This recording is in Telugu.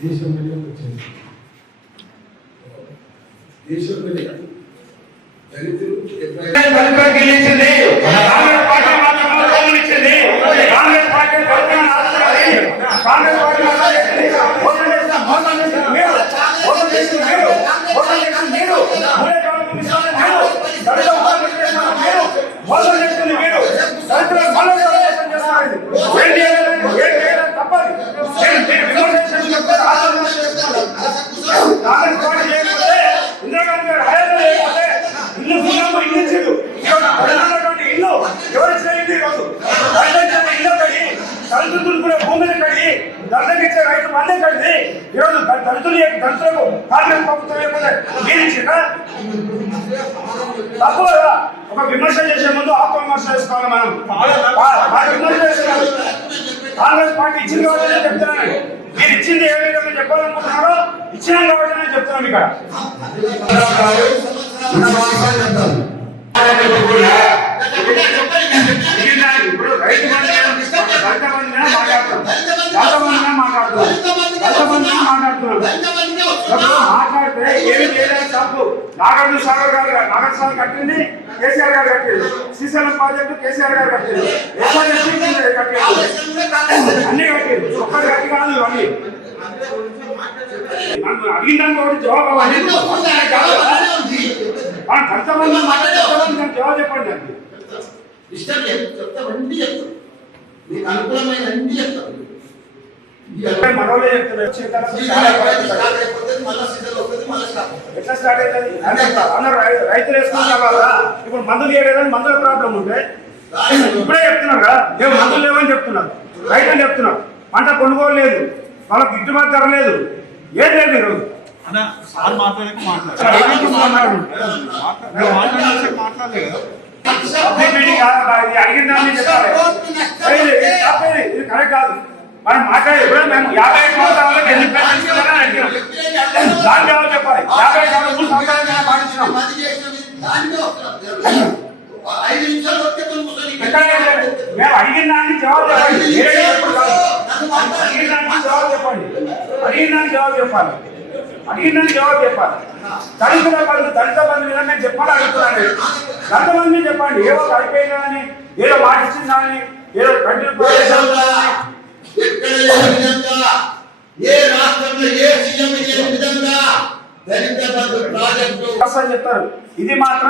దేశం మీడియాకి వచ్చింది. దేశం మీద దళితులు కాంగ్రెస్ పార్టీ లేకపోతే ఇందిరాగాంధీ గారు హయాంలో లేకపోతే ఇల్లు భూమి ఇల్లు ఇచ్చిండు ప్రధానటువంటి ఇల్లు ఎవరు ఇచ్చిన ఈరోజు రైతు ఇల్లు కడి దళితులు దులుపుకునే భూమిని కడి దళితులకు ఇచ్చే రైతు మందే కడిది ఈరోజు దళితులు దళితులకు కాంగ్రెస్ ప్రభుత్వం లేకపోతే మీరు ఇచ్చిందా తప్పు కదా. ఒక విమర్శ చేసే ముందు చేసుకోవాలి మనం. విమర్శ కాంగ్రెస్ పార్టీ ఇచ్చింది కాబట్టి చెప్తున్నాను. మీరు ఇచ్చింది ఏ విధంగా ఇచ్చిన కాబట్టి నేను చెప్తున్నాను ఇక్కడ ఇప్పుడు రైతు బంధు దళిత బంధునే మాట్లాడుతున్నాం. దళిత బంధునే మాట్లాడుతున్నాం. మాట్లాడితే ఏమి చేయలేదు తప్పు. నాగార్జున సాగర్ గారు నాగార్జున సాగర్ కట్టింది కేసీఆర్ గారు కట్టింది. శ్రీశైలం ప్రాజెక్టు కేసీఆర్ గారు కట్టింది. కట్టింది. అన్ని కట్టింది. ఒక్కటి కట్టి కాదు ఇవన్నీ. నన్ను అడిగిన దానికి జవాబు అవ్వాలి జవాబు చెప్పండి నాకు ఇష్టం లేదు చెప్తాం మీకు అనుకూలమైన అన్ని చెప్తాం ఎట్లా స్టార్ట్ రైతులు వేసుకుంటారు కదా ఇప్పుడు మందులు వేయలేదని మందుల ప్రాబ్లం ఉంటే ఇప్పుడే చెప్తున్నారు కదా ఏం మందులు లేవని చెప్తున్నారు. రైతులు చెప్తున్నారు. పంట కొనుగోలు లేదు. వాళ్ళకి గిట్టుబాటు ధర లేదు. ఏం లేదు ఈరోజు అన్న సార్ మాట్లాడక మాట్లాడు. సార్, ఏమైనా మాట్లాడు. నువ్వు మాట్లాడాల్సి మాట్లాడలే కదా పబ్లిక్ మీటింగ్ కాదు కదా, ఇది దాన్ని కరెక్ట్ కాదు. మనం మాట్లాడే మేము యాభై సంవత్సరాలకు ఎన్ని దాని జవాబు చెప్పాలి. యాభై మూడు సంవత్సరాలు పాటించినాం. మేము అడిగిన దానికి జవాబు చెప్పండి. అడిగిన దానికి జవాబు చెప్పండి. అడిగిన దానికి జవాబు చెప్పాలి. అడిగిన దానికి జవాబు చెప్పాలి. దళితుల బంధు దళిత బంధు మీద నేను చెప్పాలి అడుగుతున్నాను. దళిత బంధు మీద చెప్పండి. ఏదో అయిపోయిందా అని ఏదో మాట ఇచ్చిందా అని ఏదో కంటిన్యూ ఎక్కడ లేని విధంగా ఏ రాష్ట్రంలో ఏ సీఎం లేని విధంగా దళిత బంధు ప్రాజెక్టు చెప్తారు. ఇది మాత్రం